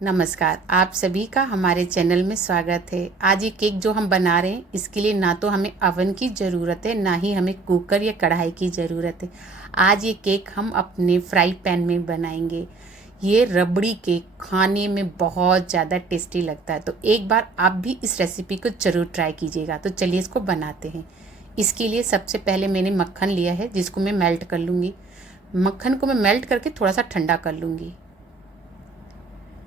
नमस्कार, आप सभी का हमारे चैनल में स्वागत है। आज ये केक जो हम बना रहे हैं इसके लिए ना तो हमें अवन की ज़रूरत है, ना ही हमें कुकर या कढ़ाई की ज़रूरत है। आज ये केक हम अपने फ्राई पैन में बनाएंगे। ये रबड़ी केक खाने में बहुत ज़्यादा टेस्टी लगता है, तो एक बार आप भी इस रेसिपी को ज़रूर ट्राई कीजिएगा। तो चलिए इसको बनाते हैं। इसके लिए सबसे पहले मैंने मक्खन लिया है जिसको मैं मेल्ट कर लूँगी। मक्खन को मैं मेल्ट करके थोड़ा सा ठंडा कर लूँगी।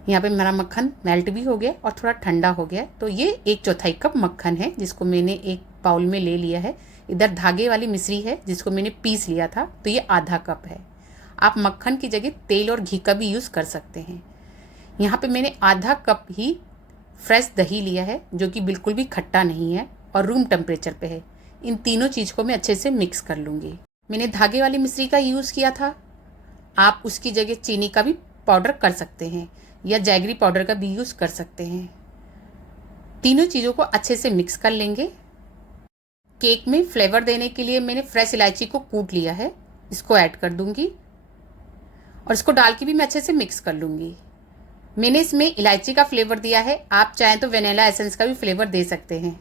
यहाँ पे मेरा मक्खन मेल्ट भी हो गया और थोड़ा ठंडा हो गया। तो ये 1/4 कप मक्खन है जिसको मैंने एक बाउल में ले लिया है। इधर धागे वाली मिश्री है जिसको मैंने पीस लिया था, तो ये आधा कप है। आप मक्खन की जगह तेल और घी का भी यूज़ कर सकते हैं। यहाँ पे मैंने आधा कप ही फ्रेश दही लिया है जो कि बिल्कुल भी खट्टा नहीं है और रूम टेम्परेचर पे है। इन तीनों चीज़ को मैं अच्छे से मिक्स कर लूँगी। मैंने धागे वाली मिश्री का यूज़ किया था, आप उसकी जगह चीनी का भी पाउडर कर सकते हैं या जैगरी पाउडर का भी यूज़ कर सकते हैं। तीनों चीज़ों को अच्छे से मिक्स कर लेंगे। केक में फ्लेवर देने के लिए मैंने फ्रेश इलायची को कूट लिया है, इसको ऐड कर दूंगी और इसको डाल के भी मैं अच्छे से मिक्स कर लूँगी। मैंने इसमें इलायची का फ्लेवर दिया है, आप चाहें तो वेनिला एसेंस का भी फ्लेवर दे सकते हैं,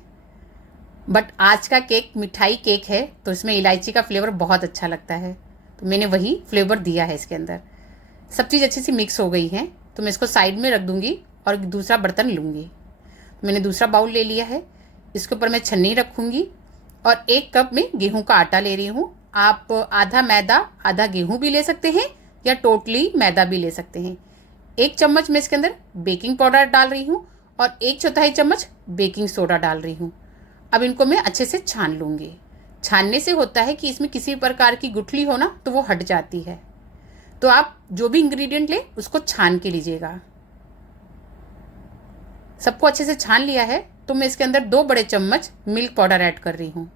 बट आज का केक मिठाई केक है तो इसमें इलायची का फ्लेवर बहुत अच्छा लगता है, तो मैंने वही फ्लेवर दिया है इसके अंदर। सब चीज़ अच्छे से मिक्स हो गई है तो मैं इसको साइड में रख दूंगी और दूसरा बर्तन लूँगी। मैंने दूसरा बाउल ले लिया है, इसके ऊपर मैं छन्नी रखूँगी और 1 कप में गेहूं का आटा ले रही हूँ। आप आधा मैदा आधा गेहूं भी ले सकते हैं या टोटली मैदा भी ले सकते हैं। 1 चम्मच मैं इसके अंदर बेकिंग पाउडर डाल रही हूँ और 1/4 चम्मच बेकिंग सोडा डाल रही हूँ। अब इनको मैं अच्छे से छान लूँगी। छानने से होता है कि इसमें किसी प्रकार की गुठली हो ना तो वो हट जाती है। तो आप जो भी इंग्रेडिएंट ले उसको छान के लीजिएगा। सबको अच्छे से छान लिया है तो मैं इसके अंदर 2 बड़े चम्मच मिल्क पाउडर ऐड कर रही हूँ।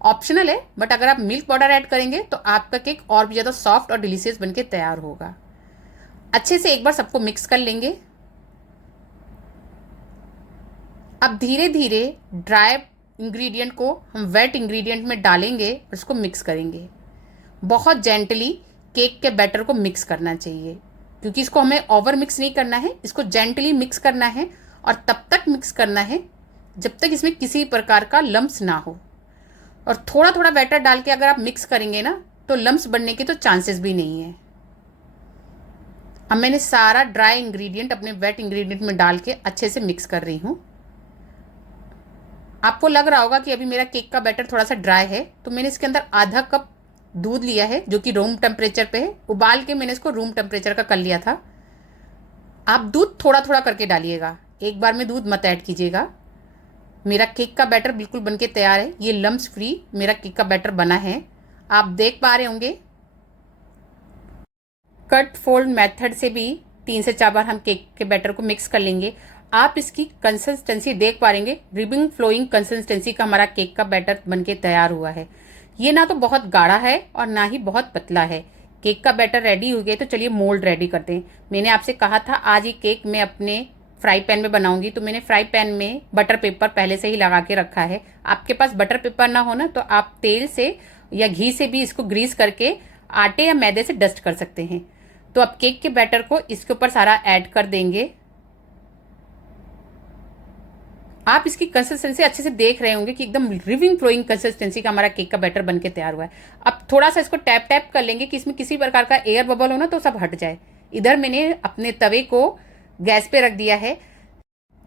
ऑप्शनल है, बट अगर आप मिल्क पाउडर ऐड करेंगे तो आपका केक और भी ज़्यादा सॉफ्ट और डिलीशियस बनके तैयार होगा। अच्छे से एक बार सबको मिक्स कर लेंगे। अब धीरे धीरे ड्राई इंग्रेडिएंट को हम वेट इंग्रेडिएंट में डालेंगे और इसको मिक्स करेंगे। बहुत जेंटली केक के बैटर को मिक्स करना चाहिए, क्योंकि इसको हमें ओवर मिक्स नहीं करना है, इसको जेंटली मिक्स करना है और तब तक मिक्स करना है जब तक इसमें किसी प्रकार का लम्स ना हो। और थोड़ा थोड़ा बैटर डाल के अगर आप मिक्स करेंगे ना तो लम्स बनने के तो चांसेस भी नहीं है। अब मैंने सारा ड्राई इंग्रेडिएंट अपने वेट इंग्रेडिएंट में डाल के अच्छे से मिक्स कर रही हूँ। आपको लग रहा होगा कि अभी मेरा केक का बैटर थोड़ा सा ड्राई है, तो मैंने इसके अंदर आधा कप दूध लिया है जो कि रूम टेम्परेचर पे है। उबाल के मैंने इसको रूम टेम्परेचर का कर लिया था। आप दूध थोड़ा थोड़ा करके डालिएगा, एक बार में दूध मत ऐड कीजिएगा। मेरा केक का बैटर बिल्कुल बनके तैयार है। ये लम्स फ्री मेरा केक का बैटर बना है, आप देख पा रहे होंगे। कट फोल्ड मेथड से भी 3 से 4 बार हम केक के बैटर को मिक्स कर लेंगे। आप इसकी कंसिस्टेंसी देख पा रहेंगे, रिबिंग फ्लोइंग कंसिस्टेंसी का हमारा केक का बैटर बनके तैयार हुआ है। ये ना तो बहुत गाढ़ा है और ना ही बहुत पतला है। केक का बैटर रेडी हो गया, तो चलिए मोल्ड रेडी करते हैं। मैंने आपसे कहा था आज ये केक मैं अपने फ्राई पैन में बनाऊंगी, तो मैंने फ्राई पैन में बटर पेपर पहले से ही लगा के रखा है। आपके पास बटर पेपर ना हो ना तो आप तेल से या घी से भी इसको ग्रीस करके आटे या मैदे से डस्ट कर सकते हैं। तो अब केक के बैटर को इसके ऊपर सारा ऐड कर देंगे। आप इसकी कंसिस्टेंसी अच्छे से देख रहे होंगे कि एकदम रिविंग फ्लोइंग कंसिस्टेंसी का हमारा केक का बैटर बनके तैयार हुआ है। अब थोड़ा सा इसको टैप टैप कर लेंगे कि इसमें किसी प्रकार का एयर बबल हो ना तो सब हट जाए। इधर मैंने अपने तवे को गैस पे रख दिया है।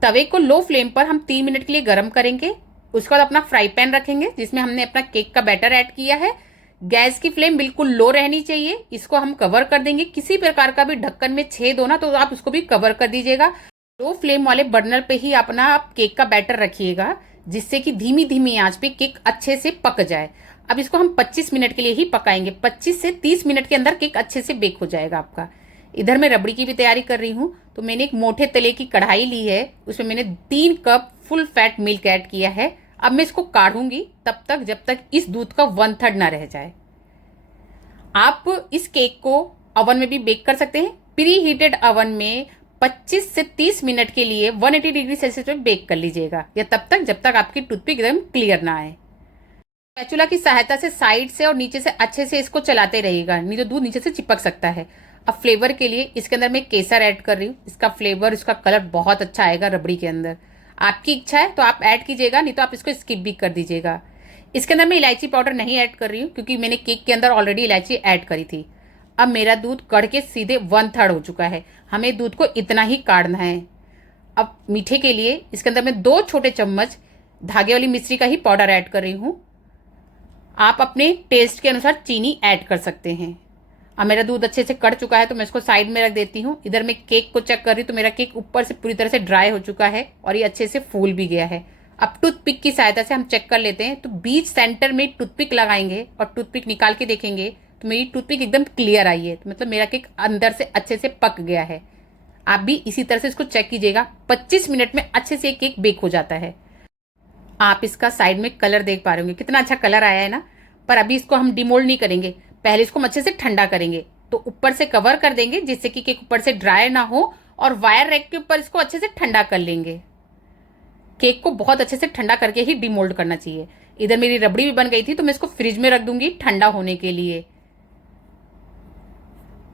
तवे को लो फ्लेम पर हम 3 मिनट के लिए गर्म करेंगे। उसके बाद अपना फ्राई पैन रखेंगे जिसमें हमने अपना केक का बैटर ऐड किया है। गैस की फ्लेम बिल्कुल लो रहनी चाहिए। इसको हम कवर कर देंगे। किसी प्रकार का भी ढक्कन में छेद हो ना तो आप उसको भी कवर कर दीजिएगा। लो फ्लेम वाले बर्नर पे ही अपना आप केक का बैटर रखिएगा, जिससे कि धीमी धीमी आंच पे केक अच्छे से पक जाए। अब इसको हम 25 मिनट के लिए ही पकाएंगे। 25 से 30 मिनट के अंदर केक अच्छे से बेक हो जाएगा आपका। इधर मैं रबड़ी की भी तैयारी कर रही हूँ, तो मैंने एक मोटे तले की कढ़ाई ली है, उसमें मैंने 3 cup full fat milk add किया है। अब मैं इसको काढ़ूंगी तब तक जब तक इस दूध का 1/3 ना रह जाए। आप इस केक को ओवन में भी बेक कर सकते हैं। प्री हीटेड ओवन में 25 से 30 मिनट के लिए 180 डिग्री सेल्सियस पे बेक कर लीजिएगा, या तब तक जब तक आपकी टूथपिक एकदम क्लियर ना आए। स्पैचुला की सहायता से साइड से और नीचे से अच्छे से इसको चलाते रहिएगा, नहीं तो दूध नीचे से चिपक सकता है। अब फ्लेवर के लिए इसके अंदर मैं केसर ऐड कर रही हूँ। इसका फ्लेवर, इसका कलर बहुत अच्छा आएगा रबड़ी के अंदर। आपकी इच्छा है तो आप ऐड कीजिएगा, नहीं तो आप इसको स्किप भी कर दीजिएगा। इसके अंदर मैं इलायची पाउडर नहीं ऐड कर रही हूँ क्योंकि मैंने केक के अंदर ऑलरेडी इलायची ऐड करी थी। अब मेरा दूध कढ़ के सीधे 1/3 हो चुका है। हमें दूध को इतना ही काढ़ना है। अब मीठे के लिए इसके अंदर मैं 2 छोटे चम्मच धागे वाली मिश्री का ही पाउडर ऐड कर रही हूँ। आप अपने टेस्ट के अनुसार चीनी ऐड कर सकते हैं। अब मेरा दूध अच्छे से कढ़ चुका है तो मैं इसको साइड में रख देती हूँ। इधर मैं केक को चेक कर रही हूँ तो मेरा केक ऊपर से पूरी तरह से ड्राई हो चुका है और ये अच्छे से फूल भी गया है। अब टूथपिक की सहायता से हम चेक कर लेते हैं। तो बीच सेंटर में टूथपिक लगाएंगे और टूथपिक निकाल के देखेंगे तो मेरी टूथपिक एकदम क्लियर आई है, तो मतलब मेरा केक अंदर से अच्छे से पक गया है। आप भी इसी तरह से इसको चेक कीजिएगा। 25 मिनट में अच्छे से केक बेक हो जाता है। आप इसका साइड में कलर देख पा रहे होंगे, कितना अच्छा कलर आया है ना। पर अभी इसको हम डिमोल्ड नहीं करेंगे, पहले इसको हम अच्छे से ठंडा करेंगे। तो ऊपर से कवर कर देंगे जिससे कि केक ऊपर से ड्राई ना हो, और वायर रैक के ऊपर इसको अच्छे से ठंडा कर लेंगे। केक को बहुत अच्छे से ठंडा करके ही डिमोल्ड करना चाहिए। इधर मेरी रबड़ी भी बन गई थी तो मैं इसको फ्रिज में रख दूंगी ठंडा होने के लिए।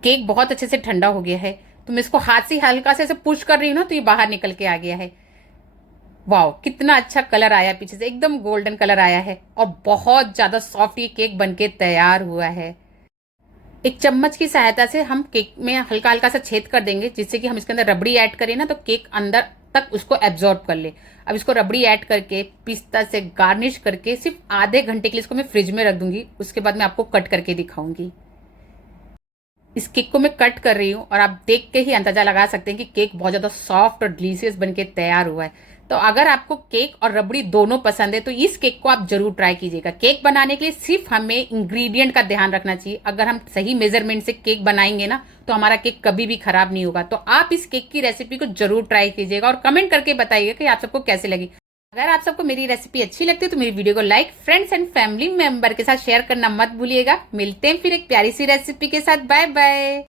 केक बहुत अच्छे से ठंडा हो गया है तो मैं इसको हाथ से हल्का से ऐसे पुश कर रही हूँ ना तो ये बाहर निकल के आ गया है। वाह, कितना अच्छा कलर आया, पीछे से एकदम गोल्डन कलर आया है और बहुत ज्यादा सॉफ्ट ये केक बनके तैयार हुआ है। एक चम्मच की सहायता से हम केक में हल्का हल्का सा छेद कर देंगे जिससे कि हम इसके अंदर रबड़ी ऐड करें ना तो केक अंदर तक उसको एब्जॉर्ब कर ले। अब इसको रबड़ी ऐड करके पिस्ता से गार्निश करके सिर्फ आधे घंटे के लिए इसको मैं फ्रिज में रख दूंगी। उसके बाद मैं आपको कट करके दिखाऊंगी। इस केक को मैं कट कर रही हूँ और आप देख के ही अंदाजा लगा सकते हैं कि केक बहुत ज़्यादा सॉफ्ट और डिलीशियस बनके तैयार हुआ है। तो अगर आपको केक और रबड़ी दोनों पसंद है तो इस केक को आप जरूर ट्राई कीजिएगा। केक बनाने के लिए सिर्फ हमें इंग्रेडिएंट का ध्यान रखना चाहिए। अगर हम सही मेजरमेंट से केक बनाएंगे ना तो हमारा केक कभी भी खराब नहीं होगा। तो आप इस केक की रेसिपी को जरूर ट्राई कीजिएगा और कमेंट करके बताइएगा कि आप सबको कैसे लगी। अगर आप सबको मेरी रेसिपी अच्छी लगती है तो मेरी वीडियो को like, friends and family member के साथ शेयर करना मत भूलिएगा। मिलते हैं फिर एक प्यारी सी रेसिपी के साथ। Bye bye.